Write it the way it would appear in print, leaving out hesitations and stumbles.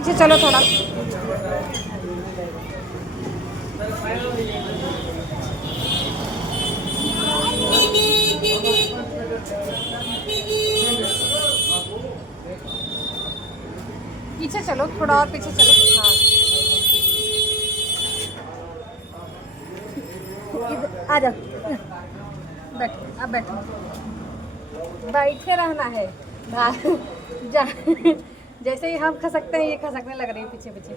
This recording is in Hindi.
पीछे चलो थोड़ा। पीछे चलो थोड़ा और पीछे चलो। हाँ आ जाओ, बैठो अब बैठो, बैठे रहना है। जा जैसे ही हम खसकते हैं ये खसकने लग रही है पीछे पीछे।